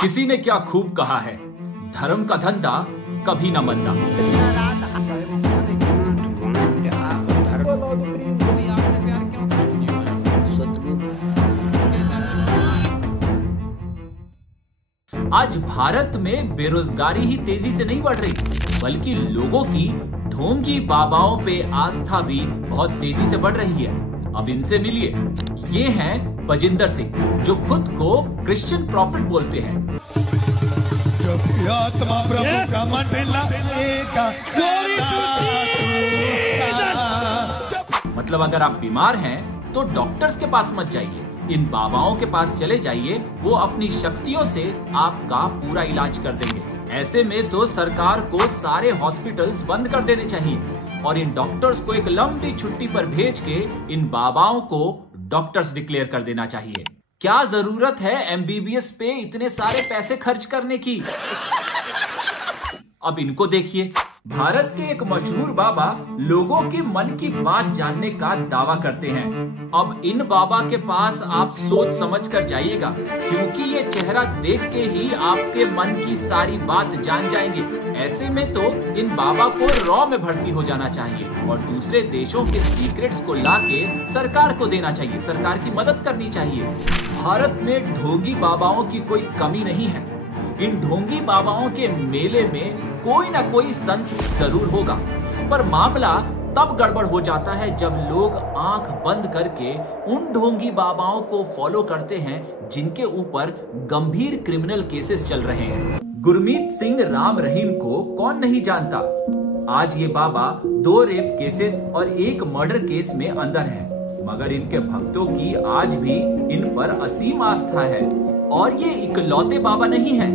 किसी ने क्या खूब कहा है, धर्म का धंधा कभी न मंदा। आज भारत में बेरोजगारी ही तेजी से नहीं बढ़ रही, बल्कि लोगों की ढोंगी बाबाओं पे आस्था भी बहुत तेजी से बढ़ रही है। अब इनसे मिलिए, ये हैं बजिंदर सिंह, जो खुद को क्रिश्चियन प्रॉफिट बोलते हैं। मतलब अगर आप बीमार हैं तो डॉक्टर्स के पास मत जाइए, इन बाबाओं के पास चले जाइए, वो अपनी शक्तियों से आपका पूरा इलाज कर देंगे। ऐसे में तो सरकार को सारे हॉस्पिटल्स बंद कर देने चाहिए और इन डॉक्टर्स को एक लंबी छुट्टी पर भेज के इन बाबाओं को डॉक्टर्स डिक्लेयर कर देना चाहिए। क्या जरूरत है एमबीबीएस पे इतने सारे पैसे खर्च करने की। अब इनको देखिए, भारत के एक मशहूर बाबा लोगों के मन की बात जानने का दावा करते हैं। अब इन बाबा के पास आप सोच समझ कर जाइएगा, क्योंकि ये चेहरा देख के ही आपके मन की सारी बात जान जाएंगे। ऐसे में तो इन बाबा को रॉ में भर्ती हो जाना चाहिए और दूसरे देशों के सीक्रेट्स को लाके सरकार को देना चाहिए, सरकार की मदद करनी चाहिए। भारत में ढोंगी बाबाओं की कोई कमी नहीं है। इन ढोंगी बाबाओं के मेले में कोई ना कोई संत जरूर होगा, पर मामला तब गड़बड़ हो जाता है जब लोग आंख बंद करके उन ढोंगी बाबाओं को फॉलो करते हैं जिनके ऊपर गंभीर क्रिमिनल केसेस चल रहे हैं। गुरमीत सिंह राम रहीम को कौन नहीं जानता। आज ये बाबा 2 रेप केसेस और 1 मर्डर केस में अंदर हैं, मगर इनके भक्तों की आज भी इन पर असीम आस्था है। और ये इकलौते बाबा नहीं हैं।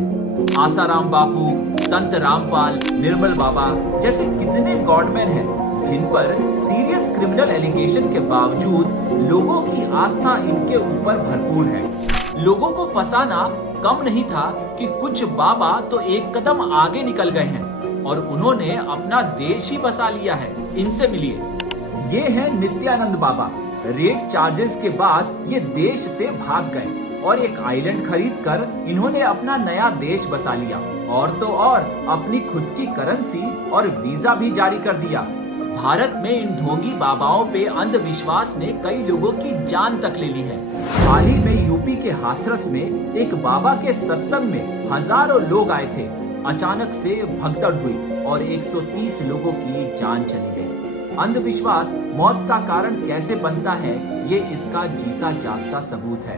आसाराम बापू, संत रामपाल, निर्मल बाबा जैसे कितने गॉडमैन हैं जिन पर सीरियस क्रिमिनल एलिगेशन के बावजूद लोगों की आस्था इनके ऊपर भरपूर है। लोगों को फंसाना कम नहीं था कि कुछ बाबा तो एक कदम आगे निकल गए हैं और उन्होंने अपना देश ही बसा लिया है। इनसे मिलिए, ये हैं नित्यानंद बाबा। रेप चार्जेस के बाद ये देश से भाग गए और एक आइलैंड खरीदकर इन्होंने अपना नया देश बसा लिया और तो और अपनी खुद की करेंसी और वीजा भी जारी कर दिया। भारत में इन ढोंगी बाबाओं पे अंधविश्वास ने कई लोगों की जान तक ले ली है। हाल ही में यूपी के हाथरस में एक बाबा के सत्संग में हजारों लोग आए थे। अचानक से भगदड़ हुई और 130 लोगों की जान चली गई। अंधविश्वास मौत का कारण कैसे बनता है, ये इसका जीता जागता सबूत है।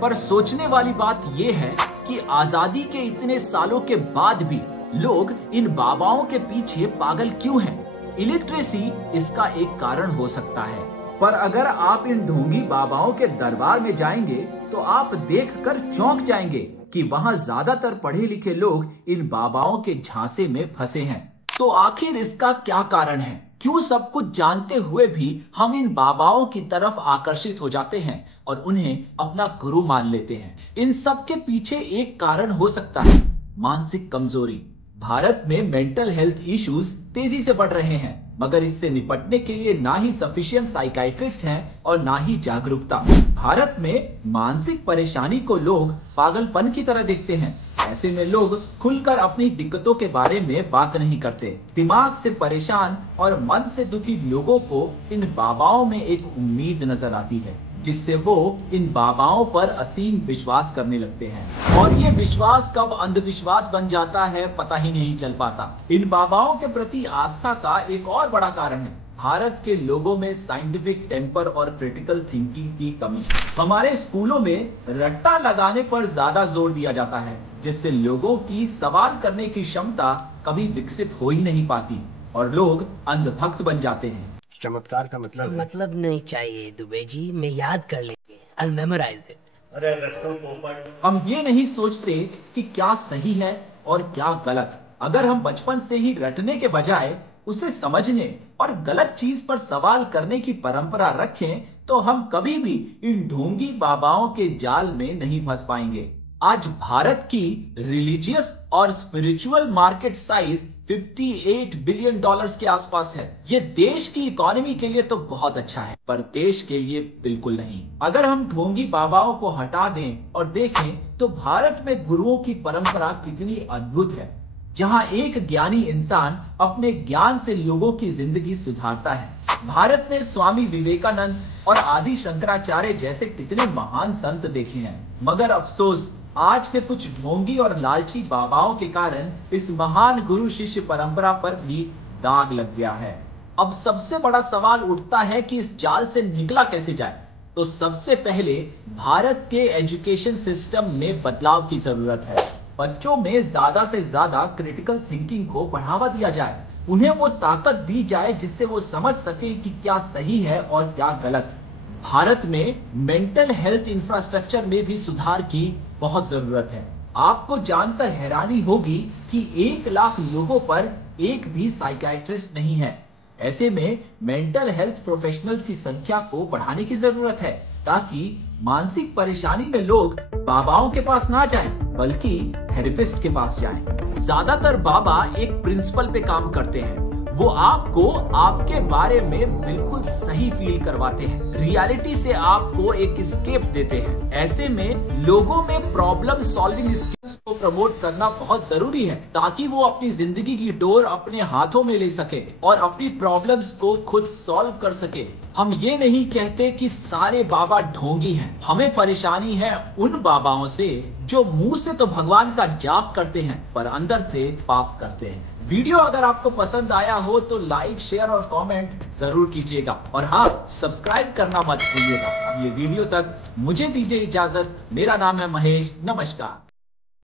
पर सोचने वाली बात यह है कि आजादी के इतने सालों के बाद भी लोग इन बाबाओं के पीछे पागल क्यों हैं? इलिटरेसी इसका एक कारण हो सकता है। पर अगर आप इन ढोंगी बाबाओं के दरबार में जाएंगे तो आप देखकर चौंक जाएंगे कि वहां ज्यादातर पढ़े लिखे लोग इन बाबाओं के झांसे में फंसे हैं। तो आखिर इसका क्या कारण है? क्यों सब कुछ जानते हुए भी हम इन बाबाओं की तरफ आकर्षित हो जाते हैं और उन्हें अपना गुरु मान लेते हैं? इन सब के पीछे एक कारण हो सकता है मानसिक कमजोरी। भारत में मेंटल हेल्थ इश्यूज तेजी से बढ़ रहे हैं, मगर इससे निपटने के लिए ना ही सफिशिएंट साइकाइट्रिस्ट हैं और ना ही जागरूकता। भारत में मानसिक परेशानी को लोग पागलपन की तरह देखते हैं। ऐसे में लोग खुलकर अपनी दिक्कतों के बारे में बात नहीं करते। दिमाग से परेशान और मन से दुखी लोगों को इन बाबाओं में एक उम्मीद नजर आती है, जिससे वो इन बाबाओं पर असीम विश्वास करने लगते हैं। और ये विश्वास कब अंधविश्वास बन जाता है पता ही नहीं चल पाता। इन बाबाओं के प्रति आस्था का एक और बड़ा कारण है भारत के लोगों में साइंटिफिक टेम्पर और क्रिटिकल थिंकिंग की कमी। हमारे स्कूलों में रट्टा लगाने पर ज्यादा जोर दिया जाता है, जिससे लोगों की सवाल करने की क्षमता कभी विकसित हो ही नहीं पाती और लोग अंधभक्त बन जाते हैं। चमत्कार का मतलब नहीं चाहिए दुबे जी, मैं याद कर लेंगे, I'll memorize it। अरे रट्टू पोपट, हम ये नहीं सोचते कि क्या सही है और क्या गलत। अगर हम बचपन से ही रटने के बजाय उसे समझने और गलत चीज पर सवाल करने की परंपरा रखें तो हम कभी भी इन ढोंगी बाबाओं के जाल में नहीं फंस पाएंगे। आज भारत की रिलीजियस और spiritual market size 58 billion dollars के आसपास है। ये देश की इकोनॉमी के लिए तो बहुत अच्छा है, पर देश के लिए बिल्कुल नहीं। अगर हम ढोंगी बाबाओं को हटा दें और देखें तो भारत में गुरुओं की परंपरा कितनी अद्भुत है, जहां एक ज्ञानी इंसान अपने ज्ञान से लोगों की जिंदगी सुधारता है। भारत ने स्वामी विवेकानंद और आदि शंकराचार्य जैसे कितने महान संत देखे हैं, मगर अफसोस आज के कुछ ढोंगी और लालची बाबाओं के कारण इस महान गुरु शिष्य परंपरा पर भी दाग लग गया है। अब सबसे बड़ा सवाल उठता है कि इस जाल से निकला कैसे जाए। तो सबसे पहले भारत के एजुकेशन सिस्टम में बदलाव की जरूरत है। बच्चों में ज्यादा से ज्यादा क्रिटिकल थिंकिंग को बढ़ावा दिया जाए, उन्हें वो ताकत दी जाए जिससे वो समझ सके कि क्या सही है और क्या गलत। भारत में मेंटल हेल्थ इंफ्रास्ट्रक्चर में भी सुधार की बहुत जरूरत है। आपको जानकर हैरानी होगी कि 1 लाख लोगों पर एक भी साइकियाट्रिस्ट नहीं है। ऐसे में मेंटल हेल्थ प्रोफेशनल्स की संख्या को बढ़ाने की जरूरत है, ताकि मानसिक परेशानी में लोग बाबाओं के पास ना जाएं, बल्कि थेरेपिस्ट के पास जाएं। ज्यादातर बाबा एक प्रिंसिपल पे काम करते हैं। वो आपको आपके बारे में बिल्कुल सही फील करवाते हैं, रियलिटी से आपको एक एस्केप देते हैं। ऐसे में लोगों में प्रॉब्लम सॉल्विंग स्किल्स को प्रमोट करना बहुत जरूरी है, ताकि वो अपनी जिंदगी की डोर अपने हाथों में ले सके और अपनी प्रॉब्लम्स को खुद सॉल्व कर सके। हम ये नहीं कहते कि सारे बाबा ढोंगी हैं। हमें परेशानी है उन बाबाओं से जो मुंह से तो भगवान का जाप करते हैं पर अंदर से पाप करते हैं। वीडियो अगर आपको पसंद आया हो तो लाइक, शेयर और कमेंट जरूर कीजिएगा, और हाँ, सब्सक्राइब करना मत भूलिएगा। अब ये वीडियो तक मुझे दीजिए इजाजत। मेरा नाम है महेश। नमस्कार।